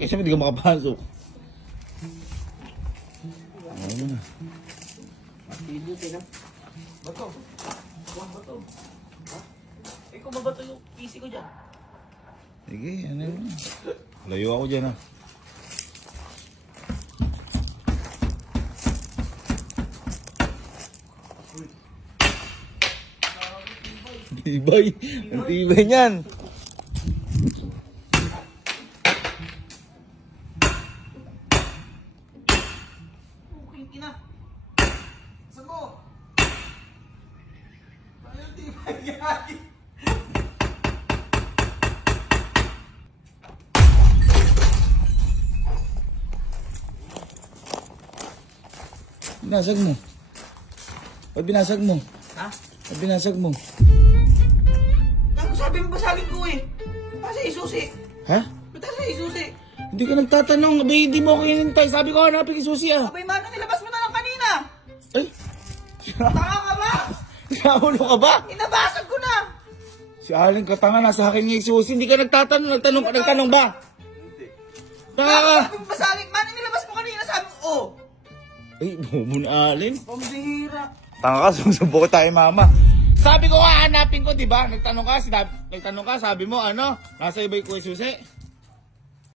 Kasi hindi ka makapasok. Ano na? Matilo, teka. Bato. Huwag bato. Ha? Eh, kung mabato yung PC ko dyan. Sige, ano yun? Layo ako dyan ha. Tibay. Ang tibay niyan. Okay, ina. Saan mo? Ang tibay yan. Binasag mo. Ba't binasag mo? Ha? Ba't binasag mo? Ano sabi mo basagin ko eh? Nasa isusi. Ha? Ba't nasa isusi? Hindi ka nagtatanong. Abay, hindi mo ako inintay. Sabi ko, hanapin yung susi ah. Abay, mano, nilabas mo na lang kanina. Ay! Tanga ka ba? Naulo ka ba? Inabasag ko na. Si Aling katanga, nasa akin yung susi. Hindi ka nagtatanong. Nagtanong ba? Tanga ka! Sabi mo basagin, mano, nilabas mo kanina. Sabi mo, oh. Ay, bumo na Alin. Pambihira. Tanga ka, susubo ko tayo mama. Sabi ko nga, hanapin ko, di ba? Nagtanong ka, sabi mo, ano? Nasa iba yung susi.